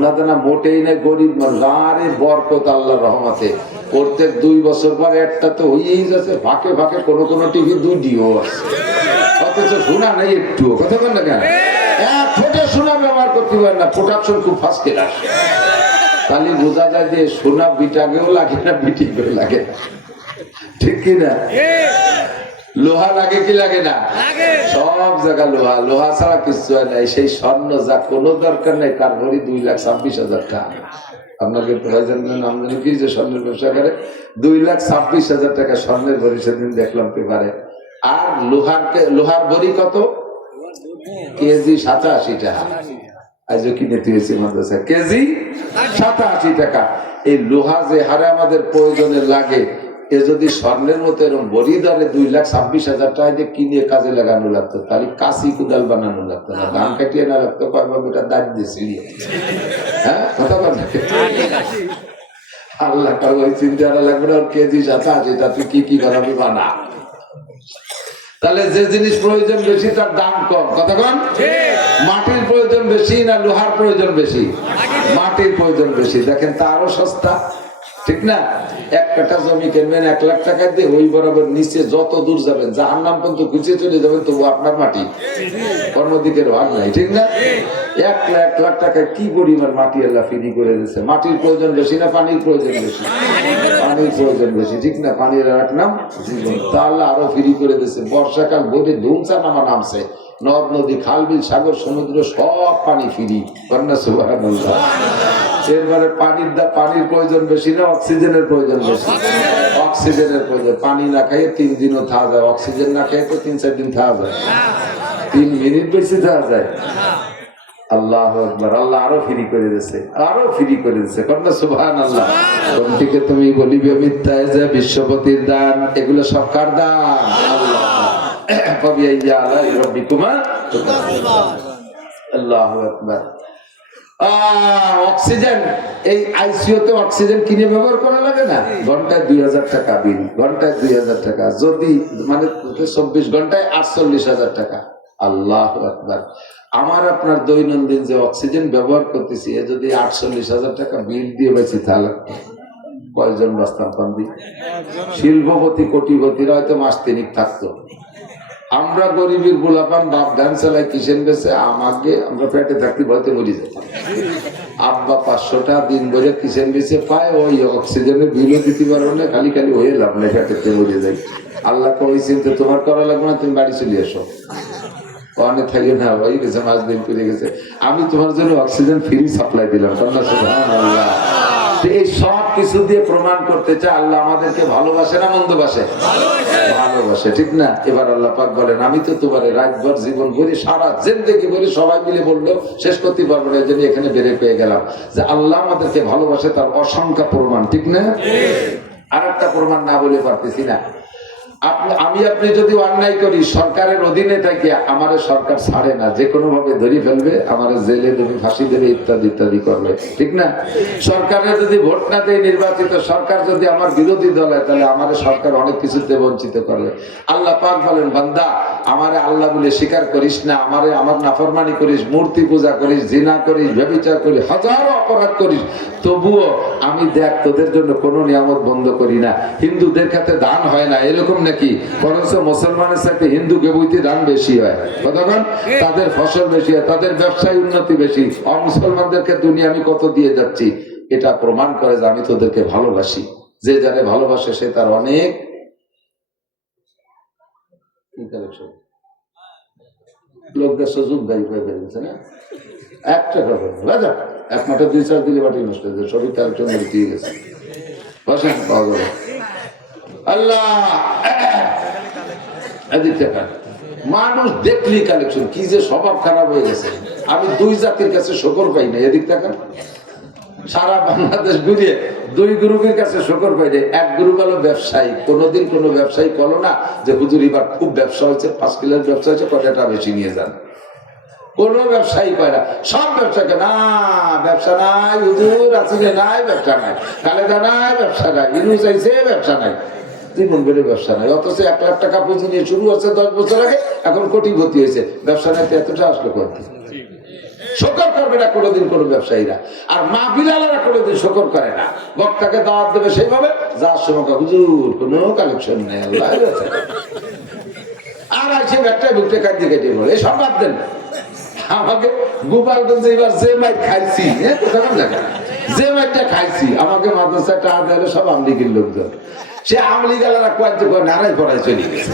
সোনা দানা মোটেই না, গরিব মানুষ। আরে বরকত আল্লাহর রহমতে প্রত্যেক 2 বছর পরে একটা তো হয়েই যাচ্ছে, ফাঁকে ফাঁকে কোনো কোনো টিভি 2ডিও আছে, অথচ সোনা নেই একটু। কথা বল না কেন? এক ফোঁটা সোনা ব্যবহার করতে পারে না, প্রোডাকশন খুব ফার্স্ট ক্লাস। তাহলে বোঝা যায় যে সোনা বিটাকেও লাগে না, বিটিকেও লাগে না, ঠিক কিনা? লোহা লাগে কি লাগে না? সব জায়গা লোহা, লোহা ছাড়া কিছু হয় নাই। সেই স্বর্ণ যা কোনো দরকার নাই, তার ভরি 2,26,000 টাকা। আপনাকে নাম জানি কি যে স্বর্ণের ব্যবসা করে, 2,26,000 টাকা স্বর্ণের ভরি সেদিন দেখলাম পেপারে। আর লোহার ভরি কত? কেজি 87 টাকা। আজও কিনে দিয়েছি মাদ্রাসা, কেজি 87 টাকা। এই লোহা যে হারে আমাদের প্রয়োজনে লাগে, এ যদি স্বর্ণের মতো এরকম বড়ি দরে 2,26,000 টাকা যে কিনে কাজে লাগানো লাগতো, তাহলে কাশি কুদাল বানানো লাগতো না, ধান কাটিয়ে না লাগতো, কয়েকবার এটা দাঁত দিয়েছি। হ্যাঁ, কথা বলেন। আল্লাহ ওই চিন্তা লাগবে না, কেজি 87 টা তুই কি বানাবি বানা। তাহলে যে জিনিস প্রয়োজন বেশি তার দাম কম। কথা বল। মাটির প্রয়োজন বেশি না লোহার প্রয়োজন বেশি? মাটির প্রয়োজন বেশি। দেখেন তা আরো সস্তা, ঠিক না? 1 কাঠা জমি কিনবেন 1 লাখ টাকা দিয়ে, ওই বরাবর নিচে যত দূর যাবেন, জাহান্নাম পর্যন্ত খুঁজে চলে যাবেন, তবু আপনার মাটি, অন্যদিকের ভাগ নাই, ঠিক না? 1 লাখ টাকা কি পরিমাণ মাটি আল্লাহ ফ্রি করে দিচ্ছে। মাটির প্রয়োজন বেশি না পানির প্রয়োজন বেশি? পানির প্রয়োজন বেশি, ঠিক না? পানির এক নাম জীবন, তা আল্লাহ আরো ফ্রি করে দিচ্ছে। বর্ষাকাল ভোরে ধুমসা নামা নামছে, নদ নদী খাল বিল সাগর সমুদ্র সব পানি ফ্রি। কন্যা সুবহানাল্লাহ। এরপরে পানির প্রয়োজন বেশি না অক্সিজেনের প্রয়োজন বেশি? অক্সিজেনের প্রয়োজন। পানি না খাইয়ে 3 দিনও থাকা যায়, অক্সিজেন না খাইয়ে তো 3-4 দিন থাকা যায়, 3 মিনিট বেশি থাকা যায়। আল্লাহু আকবার। আল্লাহ আরো ফ্রি করে দিয়েছে, আরো ফ্রি করে দিয়েছে। কন্যা সুবহানাল্লাহ। কোনটিকে তুমি বলিবে মিথ্যা, যে বিশ্বপতির দান, এগুলো সব কার দান? আল্লাহ। আল্লাহু আকবার। অক্সিজেন, এই আইসিইউতে অক্সিজেন কিনে ব্যবহার করা লাগে না? ঘন্টায় 2,000 টাকা বিল, ঘন্টায় 2,000 টাকা, যদি মানে 24 ঘন্টায় 48,000 টাকা। আল্লাহু আকবার। আমার আপনার দৈনন্দিন যে অক্সিজেন ব্যবহার করতেছি, এ যদি 48,000 টাকা বিল দিয়ে বেশি, তাহলে কয়জন বাঁচতাম? পান্দি শিল্পপতি কোটিপতিরা হয়তো মাস 3 থাকতো। আমরা গরিবের গোলাপান বাপ ধান চালাই কিসেন গেছে, আমাকে আমরা পেটে থাকতে ভয়তে মরি যেতাম। আব্বা 500 টাকা দিন ভরে কিসেন গেছে পায়, ওই অক্সিজেনের বিলও দিতে পারবো না, খালি খালি হয়ে লাভ না, পেটে মরে যাই। আল্লাহ কই চিন্তা তোমার করা লাগবে না, তুমি বাড়ি চলে এসো, অনেক থাকি না, হয়ে গেছে, মাস দিন করে গেছে, আমি তোমার জন্য অক্সিজেন ফ্রি সাপ্লাই দিলাম। সুবহানাল্লাহ। এই সব কিছু দিয়ে প্রমাণ করতে চায় আল্লাহ আমাদেরকে ভালোবাসে না মন্দবাসে? ভালোবাসে, ঠিক না? এবার আল্লাহ পাক বলেন, আমি তো তোমার রাতভর জীবন ভরে সারা জিন্দেগি ভরে সবাই মিলে বললো শেষ করতে পারবো না, এই জন্য এখানে বেড়ে পেয়ে গেলাম যে আল্লাহ আমাদেরকে ভালোবাসে, তার অসংখ্য প্রমাণ, ঠিক না? আর একটা প্রমাণ না বলে পারতেছি না। আপনি যদি অন্যায় করি, সরকারের অধীনে থাকি, আমার সরকার ছাড়ে না, যে কোনো ভাবে ধরে ফেলবে, আমার জেলে দেবে, ফাঁসি দেবে, ইত্যাদি ইত্যাদি করবে, ঠিক না? সরকারের যদি ভোট না দেয়, নির্বাচিত সরকার যদি আমার বিরোধী দল হয়, তাহলে আমার সরকার অনেক কিছুতে বঞ্চিত করবে। আল্লাহ পাক বলেন, বান্দা আমারে আল্লাহ বলে স্বীকার করিস না, আমার নাফরমানি করিস, মূর্তি পূজা করিস, জিনা করিস, ব্যভিচার করিস, হাজারো অপরাধ করিস, তবুও আমি দেখ তোদের জন্য কোনো নিয়ামত বন্ধ করি না। হিন্দুদের কাছে দান হয় না এরকম নাকি? বরঞ্চ মুসলমানের সাথে হিন্দুকে বইতে দান বেশি হয়। কতক্ষণ তাদের ফসল বেশি হয়, তাদের ব্যবসায় উন্নতি বেশি। অমুসলমানদেরকে দুনিয়া আমি কত দিয়ে যাচ্ছি, এটা প্রমাণ করে যে আমি তোদেরকে ভালোবাসি। যে যারে ভালোবাসে সে তার অনেক লোকদের সুযোগ দায়ী হয়ে গেছে না? একটা রাজা এক মাঠে 2-4 দিলে বাটি নষ্ট হয়েছে, সবই তার জন্য দিয়ে গেছে। বসেন পাওয়া যাবে। আল্লাহ মানুষ দেখলি কালেকশন, কি যে স্বভাব খারাপ হয়ে গেছে। আমি 2 জাতির কাছে শকর পাই না, এদিক টাকা সারা বাংলাদেশ ঘুরিয়ে 2 গ্রুপের কাছে শকর পাই না। এক গ্রুপ হলো ব্যবসায়ী, কোনোদিন কোনো ব্যবসায়ী করলো না যে হুজুর এবার খুব ব্যবসা হয়েছে, 5 কিলোর ব্যবসা হয়েছে, কয়টা বেশি নিয়ে যান। কোন ব্যবসায়ী পায় না, সব ব্যবসাকে না, ব্যবসা নাই হুজুর, আসিলে নাই, ব্যবসা নাই, কালেদা নাই, ব্যবসা নাই, ইনু চাইছে, ব্যবসা নাই, জীবন বেড়ে ব্যবসা নাই। অথচ 1 লাখ টাকা পুঁজি নিয়ে শুরু হচ্ছে 10 বছর আগে, এখন কোটিপতি হয়েছে, ব্যবসা নাই। এতটা আসলো করতে শকর করবে পারবে না কোনোদিন কোনো ব্যবসায়ীরা। আর মাহফিলালারা কোনোদিন শকর করে না। বক্তাকে দাওয়াত দেবে সেইভাবে, যার সময় হুজুর কোনো কালেকশন নেই, আল্লাহ আর আসে একটা বুকটে কাটিয়ে কাটিয়ে বলে এই সব বাদ দেন। আমাকে গোপালগঞ্জে এবার যে মাইট খাইছি, কোথাও জায়গা যে মাইটটা খাইছি, আমাকে মাদ্রাসা টাকা দেয় সব আমলিগের লোকজন। সে আমলিগালারা কয়েকটি নারাই পড়ায় চলে গেছে।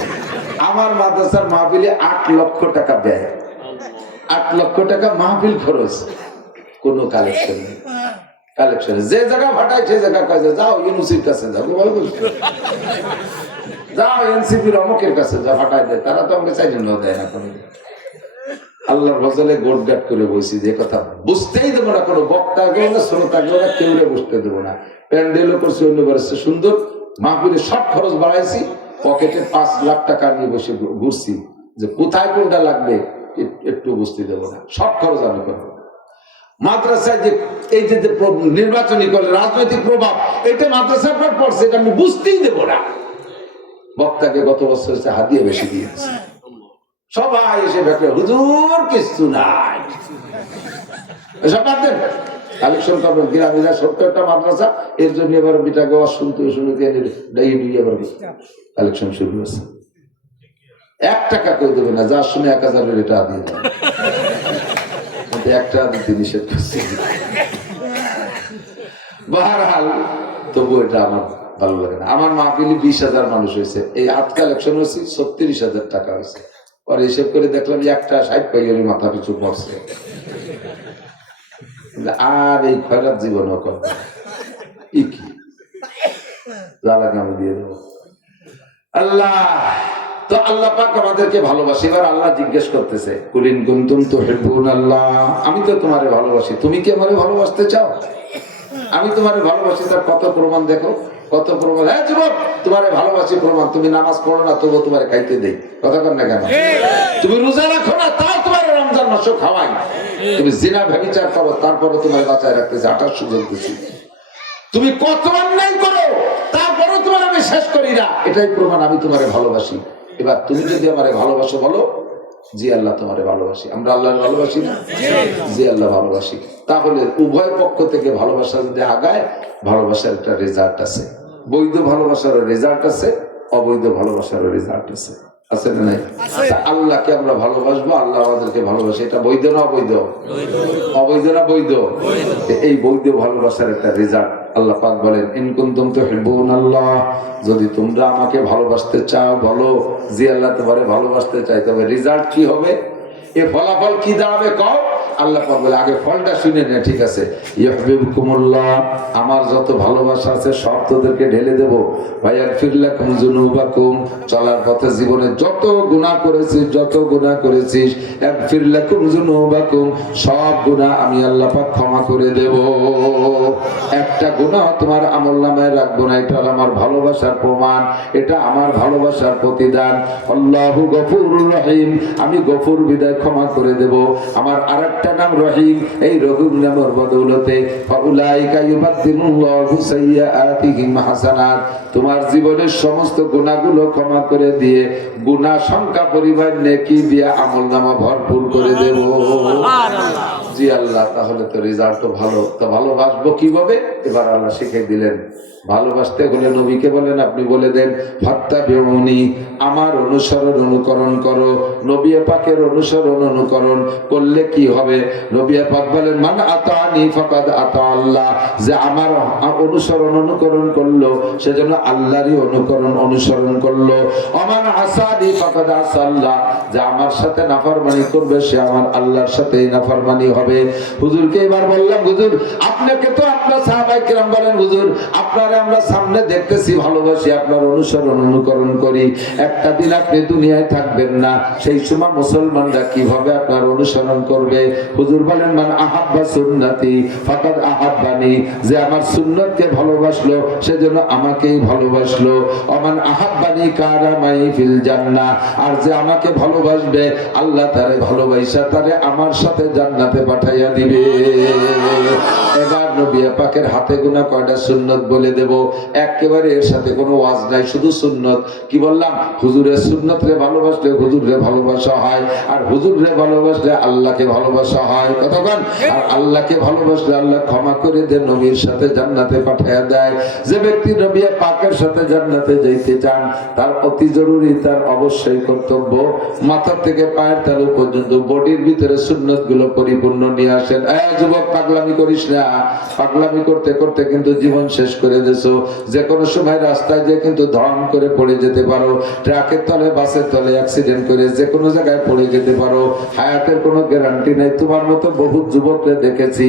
আমার মাদ্রাসার মাহফিলে 8 লক্ষ টাকা ব্যয়, 8 লক্ষ টাকা মাহফিল খরচ, কোনো কালেকশন নেই। কালেকশন যে জায়গা ফাটায় সে জায়গা কাজে যাও, ইউনুসির কাছে যাও, যাও এনসিপির অমুকের কাছে যা ফাটায় দেয়, তারা তো আমাকে চাইলে দেয় না কোনো। আল্লাহর ফজলে গোটগাট করে বলছি যে কথা বুঝতেই দেবো না, কোনো বক্তা গেল না, শ্রোতা গেল না, কেউ বুঝতে দেবো না। প্যান্ডেলও করছি অন্যবার সুন্দর, মাহফিলে সব খরচ বাড়াইছি, পকেটে 5 লাখ টাকা নিয়ে বসে ঘুরছি, যে কোথায় কোনটা লাগবে একটু বুঝতে দেবো না, সব খরচ আমি করবো। মাদ্রাসায় যে এই যে নির্বাচনী করে রাজনৈতিক প্রভাব, এটা মাদ্রাসার পর পড়ছে, এটা আমি বুঝতেই দেবো না। বক্তাকে গত বছর হাদিয়া বেশি দিয়েছে, সবাই এসে দেখে হুজুর কিছু নাই, এসব বাদ দেন, কালেকশন করবেন। গ্রামীরা 70টা মাদ্রাসা, এর জন্য এবার বিটাকে শুনতে শুনতে কালেকশন শুরু হয়েছে। 1 টাকা কেউ দেবে না, যার শুনে 1000 এটা দিয়ে দেবে, 1 টাকা দিতে নিষেধ করছে। বাহারহাল তবু এটা আমার ভালো লাগে না। আমার মাহফিলে 20,000 মানুষ হয়েছে, এই আট কালেকশন হয়েছে 36,000 টাকা হয়েছে। পরে হিসেব করে দেখলাম যে একটা 60 পাইয়ারি মাথা পিছু পড়ছে। আর এই খয়রাত জীবনও করবে কি আমি দিয়ে দেবো। আল্লাহ তো আল্লাহ পাক আমাদেরকে ভালোবাসি। এবার আল্লাহ জিজ্ঞেস করতেছে, কুলিন কুনতুম তুহিব্বুনাল্লাহ, আমি তো তোমারে ভালোবাসি, তুমি কি আমারে ভালোবাসতে চাও? আমি তোমারে ভালোবাসি, তার কত প্রমাণ দেখো, কত প্রমাণ। হ্যাঁ যুবক, তোমারে ভালোবাসি প্রমাণ, তুমি নামাজ পড়ো না তবুও তোমারে খাইতে দেই, কথা কর না কেন? তুমি রোজা রাখো না তাও তোমার রমজান মাসও খাওয়াই, তুমি জিনা ব্যভিচার করো তারপরে তোমার বাঁচায় রাখতেছি, 28 সুযোগ দিচ্ছি। তুমি কত অন্যায় করো তারপরে তোমার আমি শেষ করি না, এটাই প্রমাণ আমি তোমারে ভালোবাসি। এবার তুমি যদি আমারে ভালোবাসো বলো, জি আল্লাহ তোমারে ভালোবাসি। আমরা আল্লাহর ভালোবাসি না? জি আল্লাহ ভালোবাসি। তাহলে উভয় পক্ষ থেকে ভালোবাসা যদি আগায়, ভালোবাসার একটা রেজাল্ট আছে। বৈধ ভালোবাসারও রেজাল্ট আছে, অবৈধ ভালোবাসারও রেজাল্ট আছে, আছে না নাই? আল্লাহকে আমরা ভালোবাসবো, আল্লাহ আমাদেরকে ভালোবাসে, এটা বৈধ না অবৈধ? অবৈধ না বৈধ? এই বৈধ ভালোবাসার একটা রেজাল্ট আল্লাহ পাক বলেন, ইন কুনতুম তুহিব্বুনাল্লাহ, যদি তোমরা আমাকে ভালোবাসতে চাও বলো, জি আল্লাহ তোমারে ভালোবাসতে চাই, তবে রেজাল্ট কি হবে, এ ফলাফল কি দাঁড়াবে কও? আল্লাহ পাক বলে আগে ফলটা শুনে নে, ঠিক আছে? ইউহিব্বুকুমুল্লাহ, আমার যত ভালোবাসা আছে সব তোদেরকে ঢেলে দেব। ওয়ায়াগফির লাকুম যুনুবাকুম, চলার পথে জীবনে যত গুনাহ করেছিস, যত গুনাহ করেছিস, ইয়াগফির লাকুম যুনুবাকুম, সব গুনাহ আমি আল্লাহ পাক ক্ষমা করে দেব। একটা গুনাহ তোমার আমলনামায় রাখবো না, এটা আমার ভালোবাসার প্রমাণ, এটা আমার ভালোবাসার প্রতিদান। আল্লাহু গফুরুর রহিম, আমি গফুর বিদায় ক্ষমা করে দেব। আমার আরেকটা নাম রহিম, এই রহিম নামের বদৌলতে ফাউলাইকা ইউবাদদিলুল্লাহু সাইয়্যাতিহিম হাসানাত, তোমার জীবনের সমস্ত গুনাহগুলো ক্ষমা করে দিয়ে গুনাহ সংখ্যা পরিমাণ নেকি দিয়ে আমলনামা ভরপুর করে দেব। সুবহানাল্লাহ। জি আল্লাহ, তাহলে তো রেজাল্ট তো ভালো। তো ভালোবাসবো কিভাবে? এবার আল্লাহ শিখিয়ে দিলেন। ভালোবাসতে হলে নবীকে বলেন, আপনি বলে দেন ফাত্তাবিউনি, আমার অনুসরণ অনুকরণ করো। নবী পাকের অনুসরণ অনুকরণ করলে কি হবে? নবী পাক বলেন, মান আতানি ফাকাদ আতা আল্লাহ, যে আমার অনুসরণ অনুকরণ করলো সেজন্য আল্লাহরই অনুসরণ করলো। ওমান আসানি ফাকাদ আসা আল্লাহ, যে আমার সাথে নাফরমানি করবে সে আমার আল্লাহর সাথেই নাফরমানি হবে। হুজুরকে এবার বললাম, হুজুর আপনাকে তো আপনার সাহাবায়ে কেরাম বলেন, হুজুর আপনারা আমরা সামনে দেখতেছি ভালোবাসি, আপনার অনুসরণ অনুকরণ করি, একটা দিন আপনি দুনিয়ায় থাকবেন না, সেই সময় মুসলমানরা কিভাবে আপনার অনুসরণ করবে? হুজুর বলেন, মান আহাব্বা সুন্নতি ফাকাদ আহাব্বানি, যে আমার সুন্নতকে ভালোবাসলো সেজন্য আমাকেই ভালোবাসলো। ওমান আহাব্বানি কানা মাই ফিল জান্নাহ, আর যে আমাকে ভালোবাসবে আল্লাহ তারে ভালোবাসা তারে আমার সাথে জান্নাতে পাঠাইয়া দিবে। এবার নবী নবী পাকের হাতে গোনা কয়টা সুন্নত বলে দেব, একেবারে এর সাথে কোনো ওয়াজ নাই, শুধু সুন্নত। কি বললাম? হুজুরের সুন্নত রে ভালোবাসলে হুজুরে ভালোবাসা হয়, আর হুজুরে ভালোবাসলে আল্লাহকে ভালোবাসা হয়। কতক্ষণ? আর আল্লাহকে ভালোবাসলে আল্লাহ ক্ষমা করে দেন, নবীর সাথে জান্নাতে পাঠিয়ে দেয়। যে ব্যক্তি নবী পাকের সাথে জান্নাতে যাইতে চান, তার অতি জরুরি, তার অবশ্যই কর্তব্য মাথা থেকে পায়ের তালু পর্যন্ত বডির ভিতরে সুন্নত গুলো পরিপূর্ণ নিয়ে আসেন। যুবক, পাগলামি করিস না। পাগলামি করতে করতে কিন্তু জীবন শেষ করে দিছো। যে কোনো সময় রাস্তায় যে কিন্তু ধন করে পড়ে যেতে পারো, ট্রাকের তলে, বাসের তলে অ্যাক্সিডেন্ট করে যে কোনো জায়গায় পড়ে যেতে পারো। হায়াতের কোনো গ্যারান্টি নেই। তোমার মতো বহু যুবককে দেখেছি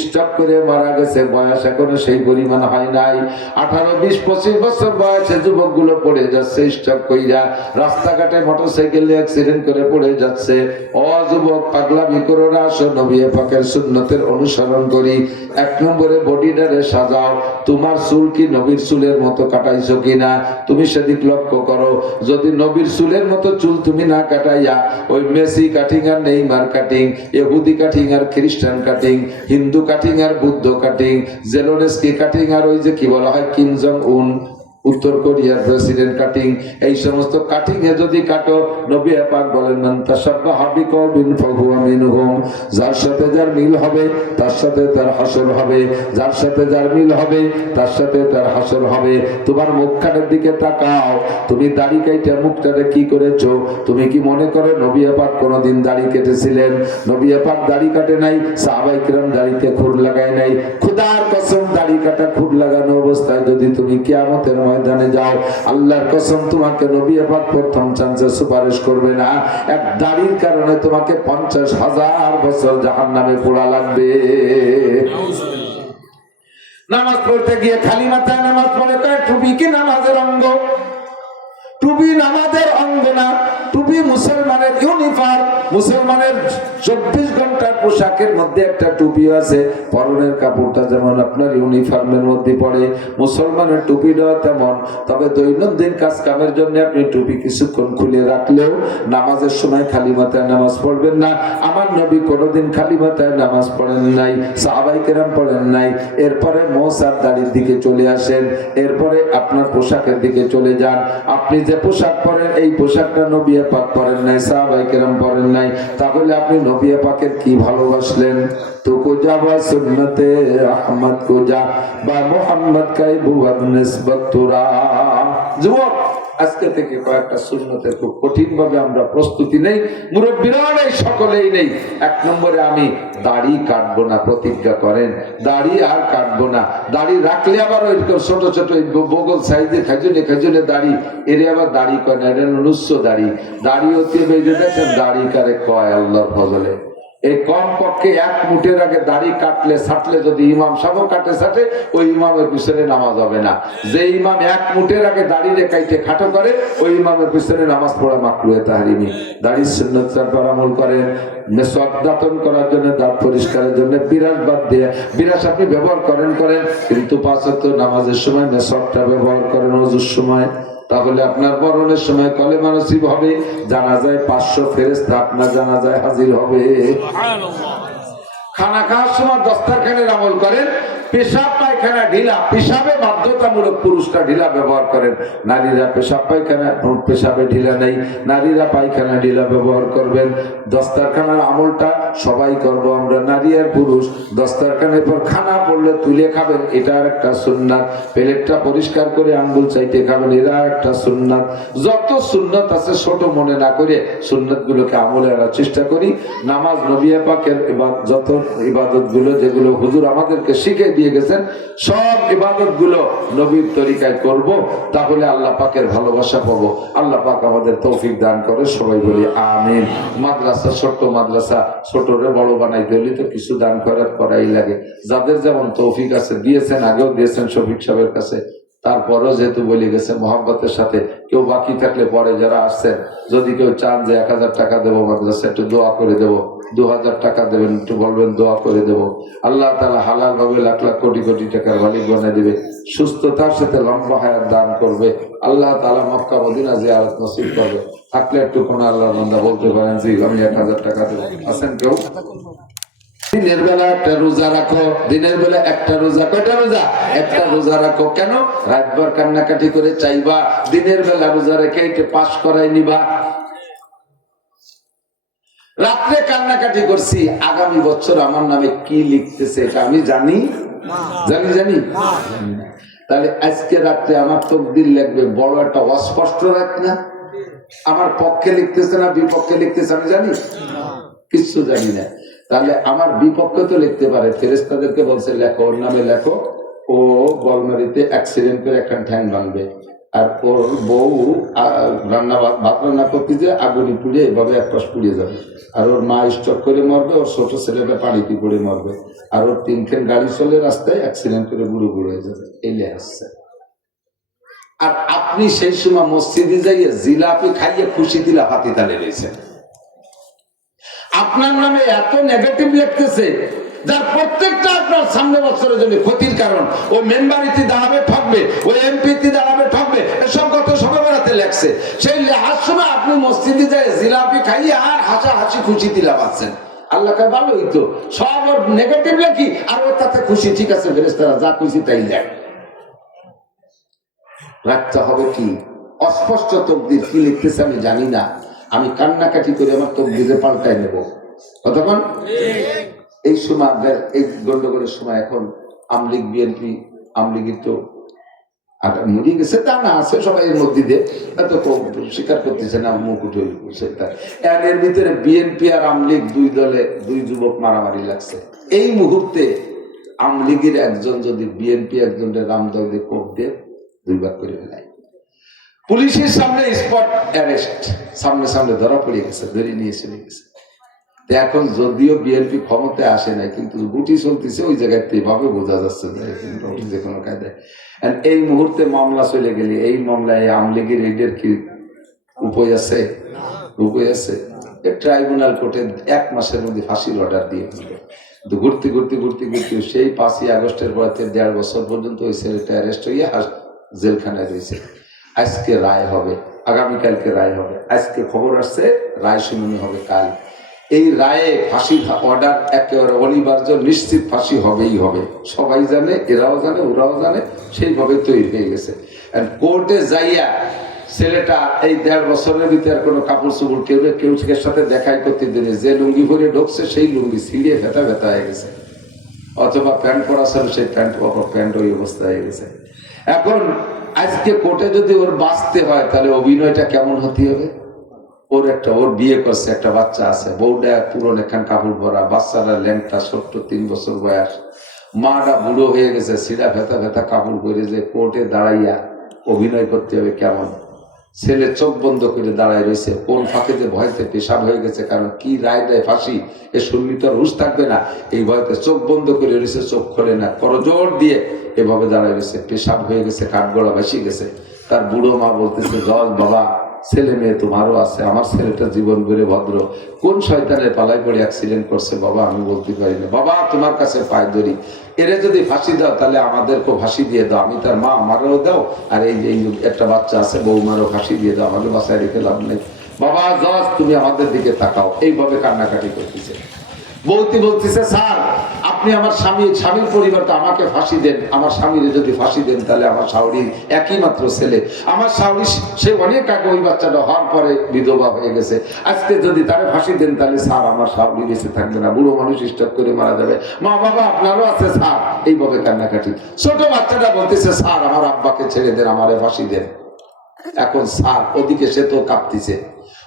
স্টক করে মারা গেছে, বয়স এখনো সেই পরিমাণ হয় নাই। 18, 20, 25 বছর বয়সে যুবক গুলো পড়ে যাচ্ছে স্টক কইরা, রাস্তাঘাটে মোটরসাইকেল অ্যাক্সিডেন্ট করে পড়ে যাচ্ছে। ও যুবক, পাগলামি করো না, আসো নবী পাকের সুন্নতের অনুসরণ করি। 1 নম্বরে বডিটারে সাজাও। তোমার চুল কি নবীর চুলের মতো কাটাইছো কিনা তুমি সেদিক লক্ষ্য করো। যদি নবীর চুলের মতো চুল তুমি না কাটাইয়া ওই মেসি কাটিং আর নেইমার কাটিং, ইহুদি কাটিং আর খ্রিস্টান কাটিং, হিন্দু কাটিং আর বুদ্ধ কাটিং, জেলোনেস্কি কাটিং আর ওই যে কি বলা হয় কিম জং উন, উত্তর কোরিয়ার প্রেসিডেন্ট কাটিং, এই সমস্ত কাটিং এ যদি কাটো, নবী পাক বলেন মান তাশাব্বাহা বিকওমিন ফাহুয়া মিনহুম, যার সাথে যার মিল হবে তার সাথে তার হাসর হবে, যার সাথে যার মিল হবে তার সাথে তার হাসর হবে। তোমার মুখখানের দিকে তাকাও, তুমি দাড়ি কাইটা মুখটারে কি করেছো? তুমি কি মনে করো নবী পাক কোনোদিন দাড়ি কেটেছিলেন? নবী পাক দাড়ি কাটে নাই, সাহাবায়ে কিরাম দাড়িতে খুর লাগায় নাই। খোদার কসম, দাড়ি কাটা খুর লাগানো অবস্থায় যদি তুমি কিয়ামতের ময়দানে যাও, আল্লাহর কসম তোমাকে নবী পাক প্রথম চান্সে সুপারিশ করবে না। এক দাড়ির কারণে তোমাকে 50,000 বছর জাহান্নামে পোড়া লাগবে। নামাজ পড়তে গিয়ে খালি মাথায় নামাজ পড়ে, তাই টুপি কি নামাজের অঙ্গ? টুপি নামাজের অঙ্গ না। টুপি মুসলমানের ইউনিফর্ম। মুসলমানের 24 ঘন্টার পোশাকের মধ্যে একটা টুপি আছে। পরনের কাপড়টা যেমন আপনার ইউনিফর্মের মধ্যে পড়ে, মুসলমানের টুপিটাও তেমন। তবে দৈনন্দিন কাজ কামের জন্য আপনি টুপি কিছুক্ষণ খুলে রাখলেও নামাজের সময় খালি মাথায় নামাজ পড়বেন না। আমার নবী কোনোদিন খালি মাথায় নামাজ পড়েন নাই, সাহাবায়ে কেরাম পড়েন নাই। এরপরে মোসার দাড়ির দিকে চলে আসেন, এরপরে আপনার পোশাকের দিকে চলে যান। আপনি যে পোশাক পরেন, এই পোশাকটা নবী পাক পরেন নাই, সাহাবায়ে কেরাম পরেন নাই, তাহলে আপনি নবী পাকের কি ভালোবাসলেন? তো কো যাবা সুন্নতে আহমদ কো যা বা মুহাম্মদ কাই বুয়াদ নিসবত তোরা। যুবক, আজকে থেকে কয়েকটা সুন্নতের খুব কঠিন ভাবে আমরা প্রস্তুতি নেই, মুরব্বীরা নেই, সকলেই নেই। 1 নম্বরে আমি দাড়ি কাটবো না, প্রতিজ্ঞা করেন দাড়ি আর কাটবো না। দাড়ি রাখলে আবার ওই ছোট ছোট বগল সাইজে খাজুনে দাড়ি, এরে আবার দাড়ি কয় না, এটা নুস্য দাড়ি। দাড়ি হচ্ছে বেজে দেখেন, দাড়ি কারে কয় আল্লাহর ফজলে। এই কম পক্ষে 1 মুঠের আগে দাড়ি কাটলে ছাটলে যদি ইমাম সাহেব কাটে ছাটে, ওই ইমামের পিছনে নামাজ হবে না। যে ইমাম 1 মুঠের আগে দাড়ি রেখাইতে খাটো করে, ওই ইমামের পিছনে নামাজ পড়া মাকরুহে তাহরিমি। দাড়ির সুন্নাত পর আমল করেন। মেসওয়াক দাঁতন করার জন্য, দাঁত পরিষ্কারের জন্য বিরাস বাদ দিয়ে, বিরাস আপনি ব্যবহার করেন, কিন্তু 5 ওয়াক্ত নামাজের সময় মেসওয়াকটা ব্যবহার করেন ওযুর সময়। তাহলে আপনার মরণের সময় কলেমা নসিব হবে, জানাজায় 500 ফেরেশতা আপনার জানাজায় হাজির হবে। খানা খাওয়ার সময় দস্তারখানের আমল করেন। পেশাব পায়খানা ঢিলা, পেশাবে বাধ্যতামূলক পুরুষরা ঢিলা ব্যবহার করেন, নারীরা পেশাব পায়খানা, পেশাবে ঢিলা নেই, নারীরা পায়খানা ঢিলা ব্যবহার করবেন। দস্তারখানার আমলটা সবাই করবো আমরা, নারী আর পুরুষ। দস্তারখানের পর খানা পড়লে তুলে খাবেন, এটা আর একটা সুন্নাত। প্লেটটা পরিষ্কার করে আঙ্গুল চাইতে খাবেন, এরা একটা সুন্নাত। যত সুন্নাত আছে ছোট মনে না করে সুন্নাত গুলোকে আমলে আনার চেষ্টা করি। নামাজ, নবী পাকের যত ইবাদত গুলো যেগুলো হুজুর আমাদেরকে শিখে দিয়ে গেছেন, সব ইবাদত গুলো নবীর তরিকায় করব, তাহলে আল্লাহ পাকের ভালোবাসা পাবো। আল্লাহ পাক আমাদের তৌফিক দান করে, সবাই বলি আমিন। মাদ্রাসা, ছোট্ট মাদ্রাসা, ছোটরে বড় বানাইতে হলে তো কিছু দান করাই লাগে। যাদের যেমন তৌফিক আছে, দিয়েছেন, আগেও দিয়েছেন শফিক সাহেবের কাছে, তারপরও যেহেতু বলে গেছে মহব্বতের সাথে, কেউ বাকি থাকলে পরে যারা আসছেন, যদি কেউ চান যে 1000 টাকা দেবো মাদ্রাসা, একটু দোয়া করে দেবো, 2000 টাকা দেবেন, একটু বলবেন দোয়া করে দেবো। আল্লাহ তাআলা হালাল ভাবে লাখ লাখ কোটি কোটি টাকার মালিক বানিয়ে দিবে, সুস্থতার সাথে লম্বা হায়াত দান করবে। আল্লাহ তাআলা মক্কা মদিনা জিয়ারত নসিব করবে। থাকলে একটু কোন আল্লাহর বান্দা বলতে পারেন যে আমি 1000 টাকা দেবো। আছেন কেউ? দিনের বেলা একটা রোজা রাখো, দিনের বেলা একটা রোজা, কয়টা রোজা? একটা রোজা রাখো। কেন? রাতভর কান্নাকাটি করে চাইবা, দিনের বেলা রোজা রেখে এটা পাশ করাই নিবা। রাত্রে কান্নাকাটি করছি, আগামী বছর আমার নামে কি লিখতেছে এটা আমি জানি জানি তাহলে আজকে রাত্রে আমার তকদির লিখবে, বড় একটা অস্পষ্ট রাত না? আমার পক্ষে লিখতেছে না বিপক্ষে লিখতেছে আমি জানি? কিছু জানি না। তাহলে আমার বিপক্ষে তো লিখতে পারে। ফেরেশতাদেরকে বলছে লেখো, ওর নামে লেখো, ও গলমারিতে অ্যাক্সিডেন্ট করে একটা ঠ্যাং ভাঙবে, আর ওর বউ ভাত রান্না করতে যে আগুনি পুড়ে এভাবে এক পাশ পুড়িয়ে যাবে, আর ওর মা স্ট্রোক করে মরবে, ওর ছোট ছেলেটা পানিতে পড়ে মরবে, আর ওর তিনখান গাড়ি চলে রাস্তায় অ্যাক্সিডেন্ট করে বুড়ো হয়ে যাবে। এই লে আসছে। আর আপনি সেই সময় মসজিদে যাইয়ে জিলাপি খাইয়ে খুশি দিলা হাতি তালে রয়েছেন। আপনার নামে এত নেগেটিভ লিখতেছে, যার প্রত্যেকটা আপনার সামনে বছরের জন্য ক্ষতির কারণ। ও মেম্বারিতে দাঁড়াবে ঠকবে, ও এমপিতে দাঁড়াবে ঠকবে, এসব কত সবে বেড়াতে লেখছে। সেই লেখার সময় আপনি মসজিদে যায় জিলাপি খাইয়ে আর হাসি খুশি দিলা পাচ্ছেন। আল্লাহ কা ভালোই তো, সব ওর নেগেটিভ লেখি আর ওর তাতে খুশি। ঠিক আছে, ফেরেশতারা যা খুশি তাই লেখ। রাখতে হবে কি? অস্পষ্ট তকদির কি লিখতেছে আমি জানি না, আমি কান্নাকাটি করে আমার তকদিরে পাল্টাই নেব। কতক্ষণ? এই সময় এই গন্ডগোলের সময় এখন আমলিগ বিএনপি, আমলিগের তো আর মরিয়ে গেছে তা না, আছে সবাই এর মধ্যে দিয়ে, এত স্বীকার করতেছে না, মুখ উঠে এর ভিতরে বিএনপি আর আমলিগ দুই দলে দুই যুবক মারামারি লাগছে। এই মুহূর্তে আমলিগের একজন যদি বিএনপি একজনের রামদল দিয়ে কোপ দিয়ে দুই ভাগ করে ফেলায়, পুলিশের সামনে স্পট অ্যারেস্ট, সামনে ধরা পড়ে গেছে, ধরে নিয়ে চলে গেছে। এখন যদিও বিএনপি ক্ষমতায় আসে নাই, কিন্তু গুটি চলতেছে ওই জায়গায় এভাবে বোঝা যাচ্ছে যে কোনো কায়দায়। এই মুহূর্তে মামলা চলে গেলে, এই মামলায় আমলি রেডের কি উপায় আছে? উপায় আছে? ট্রাইব্যুনাল কোর্টে 1 মাসের মধ্যে ফাঁসির অর্ডার দিয়ে দিল। ঘুরতে সেই 5ই আগস্টের পর 1.5 বছর পর্যন্ত ওই ছেলেটা অ্যারেস্ট হইয়া জেলখানায় রয়েছে। আজকে রায় হবে, আগামীকালকে রায় হবে। আজকে খবর আসছে রায় শুনানি হবে কাল। এই রায়ে ফাঁসির অর্ডার একেবারে অনিবার্য, নিশ্চিত ফাঁসি হবেই হবে। সবাই জানে, এরাও জানে, ওরাও জানে, সেইভাবে তৈরি হয়ে গেছে। কোর্টে যাইয়া ছেলেটা এই 1.5 বছরের ভিতরে কোনো কাপড় চোপড় কেউ সাথে দেখাই করতে দিনে, যে লুঙ্গি পরে ঢুকছে সেই লুঙ্গি ছিঁড়িয়ে ভেতা হয়ে গেছে, অথবা প্যান্ট পরা ছিল সেই প্যান্ট ওই অবস্থা হয়ে গেছে। এখন আজকে কোর্টে যদি ওর বাঁচতে হয়, তাহলে অভিনয়টা কেমন হতে হবে? ওর বিয়ে করছে, একটা বাচ্চা আছে, বউটা পুরন একখান কাপড় পরা, বাচ্চাটা ল্যাংটা ছোট্ট 3 বছর বয়স, মাটা বুড়ো হয়ে গেছে, সিধা ভেতা কাপড় পরে যে কোর্টে দাঁড়াইয়া অভিনয় করতে হবে কেমন? ছেলে চোখ বন্ধ করে দাঁড়ায় রয়েছে, কোন ফাঁকে যে ভয়তে পেশাব হয়ে গেছে, কারণ কি রায় দেয় ফাঁসি, এ শুনলি তো হুঁশ থাকবে না, এই ভয়তে চোখ বন্ধ করে রয়েছে, চোখ খোলে না, করজোর দিয়ে এভাবে দাঁড়ায় রয়েছে, পেশাব হয়ে গেছে, কাঠগড়া ভাসি গেছে। তার বুড়ো মা বলতেছে, জল বাবা, ছেলে মেয়ে তোমারও আছে, আমার ছেলেটা জীবন বেড়ে ভদ্র, কোন শয়তানের পালায় পড়ে অ্যাক্সিডেন্ট করছে বাবা, আমি বলতে পারি না বাবা, তোমার কাছে পায়ে ধরি, এরে যদি ফাঁসি দাও তাহলে আমাদেরকেও ফাঁসি দিয়ে দাও, আমি তার মা, আমারও দাও, আর এই একটা বাচ্চা আছে বৌমারও ফাঁসি দিয়ে দাও, আমাকে বাসায় রেখে লাভ নেই বাবা, জজ তুমি আমাদের দিকে তাকাও। এইভাবে কান্নাকাটি করতেছে। বলতেছে স্যার আপনি আমার স্বামীর পরিবর্তে আমাকে ফাঁসি দেন, আমার স্বামীর যদি ফাঁসি দেন তাহলে আমার শাওরির একই মাত্র ছেলে, আমার শাওরি সে অনেক আগে ওই বাচ্চাটা হওয়ার পরে বিধবা হয়ে গেছে, আজকে যদি তারে ফাঁসি দেন তাহলে স্যার আমার শাওরি বেঁচে থাকবে না, বুড়ো মানুষ স্টক করে মারা যাবে, মা বাবা আপনারও আছে স্যার। এইভাবে কান্নাকাটি। ছোট বাচ্চাটা বলতেছে স্যার আমার আব্বাকে ছেড়ে দেন, আমারে ফাঁসি দেন। এখন স্যার ওদিকে সে তো কাঁপতেছে,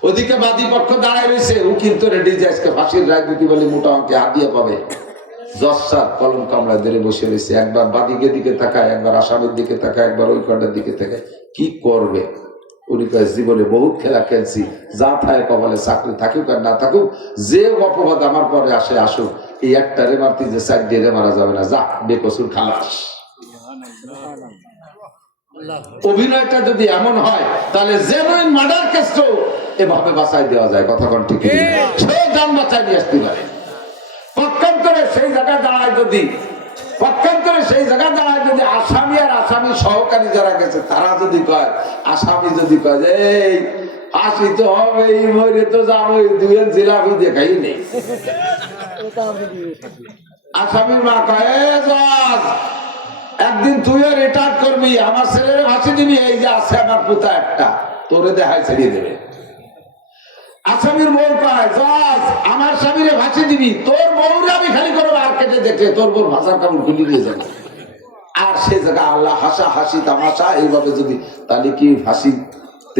ওদিকে বাদী পক্ষ দাঁড়ায় রয়েছে, উকিল তো রেডি যে আজকে ফাঁসির রায় দিতে বলে মোটা অঙ্কে হাত দিয়ে পাবে। জজ স্যার কলম কামড়া ধরে বসে রয়েছে, একবার বাদীকে দিকে তাকায়, একবার আসামের দিকে তাকায়, একবার ওই কটার দিকে তাকায়, কি করবে? উনি কয় জীবনে বহুত খেলা খেলছি, যা থাকে কপালে চাকরি থাকুক আর না থাকুক, যে অপবাদ আমার পরে আসুক, এই একটা রে মারতে যে 4 দিয়ে মারা যাবে না, যা বেকসুর খালাস। অভিনয়টা যদি এমন হয় তাহলে জেনুইন মার্ডার কেসও এভাবে বাঁচাই দেওয়া যায়। কথা কোন ঠিক, সে জান বাঁচাই দিয়ে আসতে পারে। পক্ষান্তরে সেই জায়গায় দাঁড়ায় যদি আসামি আর আসামি সহকারী যারা গেছে তারা যদি কয়, আসামি যদি কয় যে এই আসি তো হবে, মরে তো যাবো, দুয়ের জিলাপি দেখাই নেই, আসামির মা কয়, জজ একদিন তুইও রিটায়ার করবি, আমার ছেলের ফাঁসি দিবি, এই যে আছে আমার পুতা একটা, তোরে দেখায় ছেড়িয়ে দেবে। আসামির বউ কয়, জজ আমার স্বামীরে ফাঁসি দিবি, তোর বউরে আমি খালি করে আর কেটে দেখে তোর বউর ভাষার কাপড় খুলে দিয়ে যাবে। আর সে জায়গা আল্লাহ হাসা হাসি তামাশা এইভাবে যদি, তাহলে কি ফাঁসি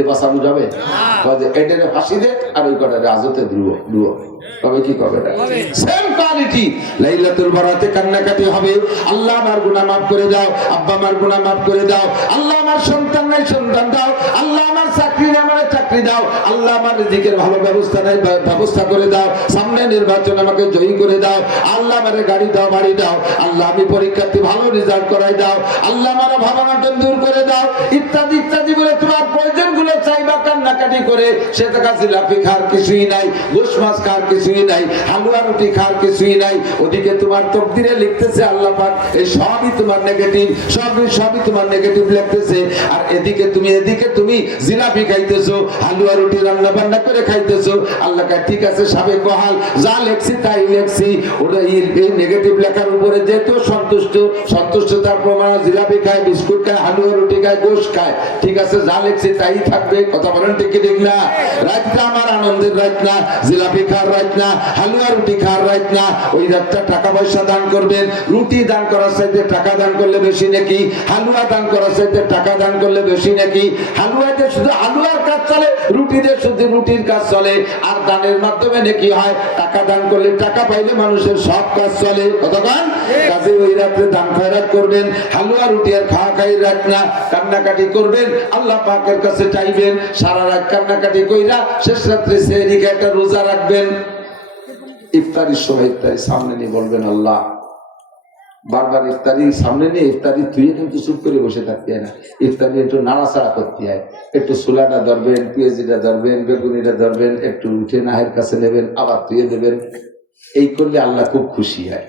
বাঁচানো যাবে? এটারে ফাঁসি দে আর ওই কটারে আজতে দুয়ো তবে কি করবে? Same quality. লাইলাতুল বারাতে কান্নাকাটি হবে, আল্লাহ আমার গুনাহ মাফ করে দাও, আব্বা আমার গুনাহ মাফ করে দাও, আল্লাহ আমার সন্তান নাই সন্তান দাও, আল্লাহ আমার চাকরি নাই আমার চাকরি দাও, আল্লাহ আমার রিজিকের ভালো ব্যবস্থা নাই ব্যবস্থা করে দাও, সামনে নির্বাচন আমাকে জয়ী করে দাও, আল্লাহ আমারে গাড়ি দাও বাড়ি দাও, আল্লাহ আমি পরীক্ষাতে ভালো রেজাল্ট করাই দাও, আল্লাহ আমার ভাবনাটা দূর করে দাও, ইত্যাদি ইত্যাদি বলে তোমার প্রয়োজনগুলো চাইবা কান্নাকাটি করে। সে টাকা জিলাপি খাওয়ার কিছুই নাই, গোশ মাছ খাওয়ার কিছুই নাই, হালুয়া রুটি খাওয়ার কিছুই নাই। ওদিকে তোমার তকদিরে লিখতেছে আল্লাহ পাক এই সবই তোমার নেগেটিভ, সবই তোমার নেগেটিভ লিখতেছে। আর এদিকে তুমি জিলাপি খাইতেছো, হালুয়া রুটি রান্না বান্না করে খাইতেছো। আল্লাহ কয় ঠিক আছে সাবেক বহাল, যা লেখছি তাই লেখছি। ওটা এই নেগেটিভ লেখার উপরে যেহেতু সন্তুষ্টতার প্রমাণ, জিলাপি খায়, বিস্কুট খায়, হালুয়া রুটি খায়, গোশ খায়, ঠিক আছে যা লেখছি তাই থাকবে। কথা বলেন ঠিক কি ঠিক না? রাতটা আমার আনন্দের রাত না, জিলাপি খাওয়ার রাত না, হালুয়া রুটি খাওয়ার রাত না। ওই রাতটা টাকা পয়সা দান করবেন, রুটি দান করার চাইতে টাকা দান করলে বেশি নাকি, হালুয়া দান করার চাইতে টাকা দান করলে বেশি নাকি। হালুয়াতে শুধু হালুয়ার কাজ চলে, রুটিতে শুধু রুটির কাজ চলে। আর দানের মাধ্যমে নাকি হয়, টাকা দান করলে, টাকা পাইলে মানুষের সব কাজ চলে। কতক্ষণ কাজে ওই রাত্রে দান খয়রাত করবেন, হালুয়া রুটি আর খাওয়া খাই রাত না, কান্নাকাটি করবেন, আল্লাহ পাকের কাছে চাইবেন, সারা রাত কান্নাকাটি কইরা শেষ রাত্রে সেহরি একটা রোজা রাখবেন। ইফতারির সময় ইফতারি সামনে নিয়ে বলবেন আল্লাহ, বারবার ইফতারি সামনে নিয়ে ইফতারি তুই কিন্তু চুপ করে বসে থাকতে হয় না, ইফতারি একটু নাড়াচাড়া করতে হয়, একটু ছোলাটা ধরবেন, পেঁয়াজিটা ধরবেন, বেগুনিটা ধরবেন, একটু উঠে নাহের কাছে নেবেন, আবার ধুয়ে দেবেন। এই করলে আল্লাহ খুব খুশি হয়।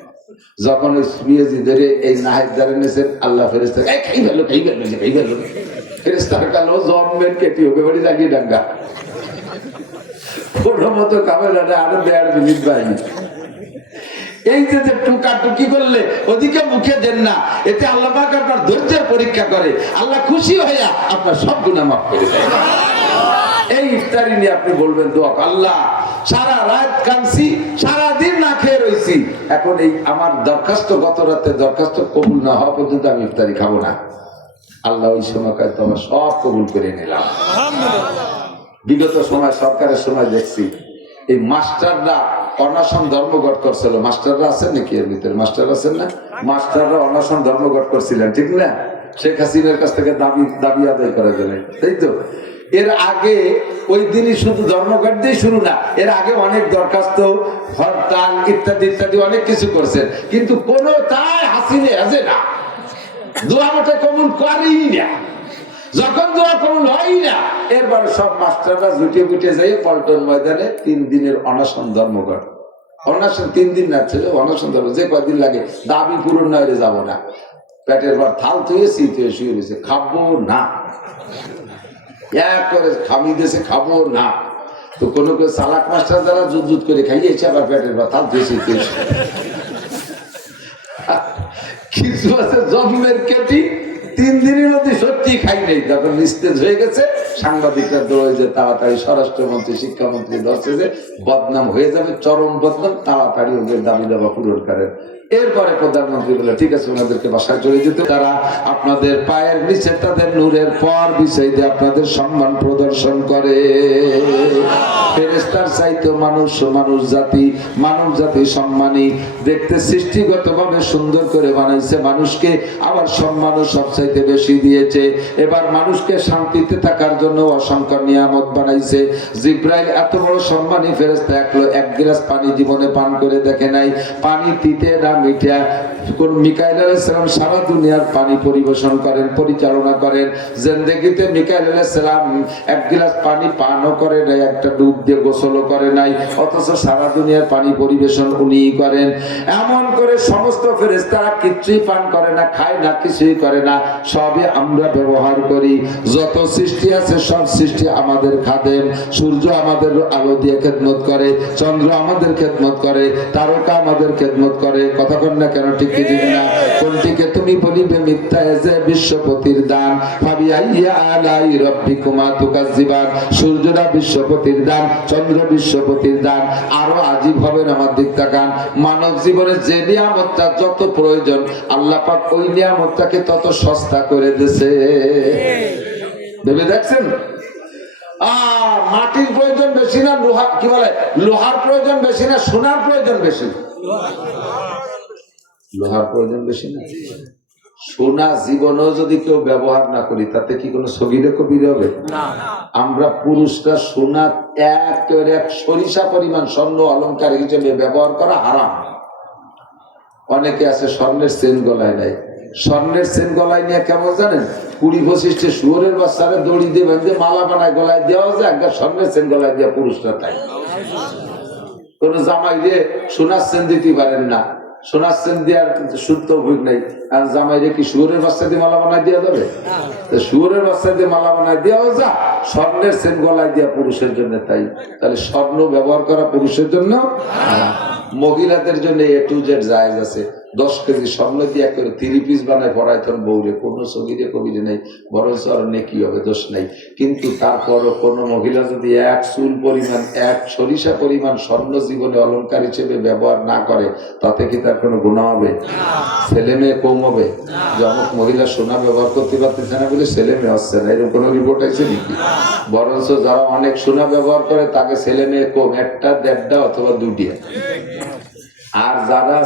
যখন ওই পেঁয়াজি ধরে এই নাহের দ্বারে নেছেন, আল্লাহ ফেরেশতা খাই ফেলো ফেরেশতার কালো জন্মের কেটি হবে বাড়ি লাগিয়ে ডাঙ্গা কোনো মতো কামেরাটা আরো 1.5 মিনিট বাইনি। এই যে টুকাটুকি করলে ওদিকে মুখে দেন না, এতে আল্লাহ পাক আপনার ধৈর্যের পরীক্ষা করে, আল্লাহ খুশি হইয়া আপনার সব গুনাহ মাফ করে দেয়। এই ইফতারি নিয়ে আপনি বলবেন দোয়া, আল্লাহ সারা রাত কাঁদছি, সারা দিন না খেয়ে রয়েছি, এখন এই আমার দরখাস্ত, গত রাতে দরখাস্ত কবুল না হওয়া পর্যন্ত আমি ইফতারি খাবো না। আল্লাহ ওই সময় তোমার সব কবুল করে নিলাম। বিগত সময় সরকারের সময় দেখছি এই মাস্টাররা অনশন ধর্মঘট করছিল। মাস্টাররা আছেন নাকি এর ভিতরে? মাস্টার আছেন না? মাস্টাররা অনশন ধর্মঘট করছিলেন, ঠিক না? শেখ হাসিনার কাছ থেকে দাবি আদায় করা গেলেন, তাই তো? এর আগে ওই দিনই শুধু ধর্মঘট দিয়ে শুরু না, এর আগে অনেক দরখাস্ত, হরতাল ইত্যাদি ইত্যাদি অনেক কিছু করছেন, কিন্তু কোনো তাই হাসিনে আছে না, দোয়া মোটে কবুল করেই না। যখন দোয়া কবুল হয় না, এরপরে সব মাস্টাররা জুটিয়ে বুটিয়ে যাই পল্টন ময়দানে 3 দিনের অনশন ধর্মঘট। অনশন 3 দিন না ছিল, অনশন ধর্ম যে কয়দিন লাগে, দাবি পূরণ না হলে যাবো না। পেটের পর থাল থুয়ে শুয়ে রয়েছে, খাবো না, এক করে খামি দিয়েছে, খাবো না। তো কোনো চালাক মাস্টার দ্বারা জুত করে খাইয়েছে, আবার পেটের পর থাল থুয়ে কিছু আছে জন্মের কেটি 3 দিনের মধ্যে সত্যি খাই নেই, তখন নিস্তেজ হয়ে গেছে। সাংবাদিকরা দৌড়ে যে তাড়াতাড়ি স্বরাষ্ট্রমন্ত্রী, শিক্ষামন্ত্রী ধরছে যে বদনাম হয়ে যাবে, চরম বদনাম, তাড়াতাড়ি ওদের দাবি দাবা পূরণ করেন। এরপরে প্রধানমন্ত্রী বলে ঠিক আছে ওনাদেরকে বাসায় চলে যেতে, তারা আপনাদের পায়ের নিচে তাদের নূরের পর বিছাই দিয়ে আপনাদের সম্মান প্রদর্শন করে। ফেরেশতার চাইতে মানব জাতি সম্মানী, দেখতে সৃষ্টিগত ভাবে সুন্দর করে বানাইছে মানুষকে, আবার সম্মানও সবচাইতে বেশি দিয়েছে। এবার মানুষকে শান্তিতে থাকার জন্য অসংখ্য নিয়ামত বানাইছে। জিব্রাইল এত বড় সম্মানী ফেরেশতা, এক গ্লাস পানি জীবনে পান করে দেখে নাই, পানি তিতে না মিঠা। কোন মিকাইল আলাইহিস সালাম সারা দুনিয়ার পানি পরিবেশন করেন, পরিচালনা করেন। জিন্দেগিতে মিকাইল আলাইহিস সালাম এক গ্লাস পানি পানও করে নাই, একটা ডুব দিয়ে গোসলও করে নাই, অথচ সারা দুনিয়ার পানি পরিবেশন উনিই করেন। এমন করে সমস্ত ফেরেশতারা কিছুই পান করে না, খায় না, কিছুই করে না, সবই আমরা ব্যবহার করি। যত সৃষ্টি আছে সব সৃষ্টি আমাদের খাদেম। সূর্য আমাদের আলো দিয়ে খেদমত করে, চন্দ্র আমাদের খেদমত করে, তারকা আমাদের খেদমত করে। কথা কন না কেন? ঠিক কি ঠিক না? কোনটিকে তুমি বলিবে মিথ্যা, এজে বিশ্বপতির দান। ভাবি আইয়া আলাই রব্বিকুমা তুকাজ্জিবান। সূর্যটা বিশ্বপতির দান, চন্দ্র বিশ্বপতির দান। আরো আজীব হবেন আমার দিক তাকান। মানব জীবনে যে নিয়ামতটা যত প্রয়োজন, আল্লাহ পাক ওই নিয়ামতটাকে তত সস্তা করে দিয়েছে। ভেবে দেখছেন? মাটির প্রয়োজন বেশি না লোহা, কি বলে, লোহার প্রয়োজন বেশি না সোনার প্রয়োজন বেশি? লোহার প্রয়োজন বেশি না? সোনা জীবনেও যদি কেউ ব্যবহার না করি, তাতে কি কোনো সগীরে কবিরে হবে? আমরা পুরুষরা সোনা একেবারে এক সরিষা পরিমাণ স্বর্ণ অলংকার হিসেবে ব্যবহার করা হারাম। অনেকে আছে স্বর্ণের চেন গলায় নেয়। স্বর্ণের চেন গলায় নিয়ে কেমন জানেন? 20-25 শুয়োরের বাচ্চারা দড়ি দিয়ে বেঁধে মালা বানায় গলায় দেওয়া যায়, একটা স্বর্ণের চেন গলায় দেওয়া পুরুষরা তাই। কোন জামাই দিয়ে সোনার চেন দিতে পারেন না, সোনার চেন দেওয়ার শুদ্ধ ভুল নেই। আর জামাই রে কি শুয়োরের বাচ্চা দিয়ে মালা বানায় দেওয়া যাবে? শুয়োরের বাচ্চা দিয়ে মালা বানায় দেওয়া যা, স্বর্ণের চেন গলায় দেওয়া পুরুষের জন্য তাই। তাহলে স্বর্ণ ব্যবহার করা পুরুষের জন্য, মহিলাদের জন্য A to Z জায়েজ আছে। 10 কেজি স্বর্ণ দিয়ে করে 3 পিস বানায় পড়ায় তোর বউরে, কোনো সগীরে কবিরে নেই, বরং স্মরণে কি হবে, দোষ নাই। কিন্তু তারপরও কোনো মহিলা যদি এক চুল পরিমাণ, এক সরিষা পরিমাণ স্বর্ণ জীবনে অলংকার হিসেবে ব্যবহার না করে, তাতে কি তার কোনো গুনাহ হবে? ছেলে মেয়ে কম হবে? যমক মহিলা সোনা ব্যবহার করতে পারতেছে না বলে ছেলে মেয়ে হচ্ছে না, এরকম কোনো রিপোর্ট আছে নাকি? বরঞ্চ যারা অনেক সোনা ব্যবহার করে তাকে ছেলে মেয়ে কম, 1টা 1.5টা অথবা 2টা। আর যারা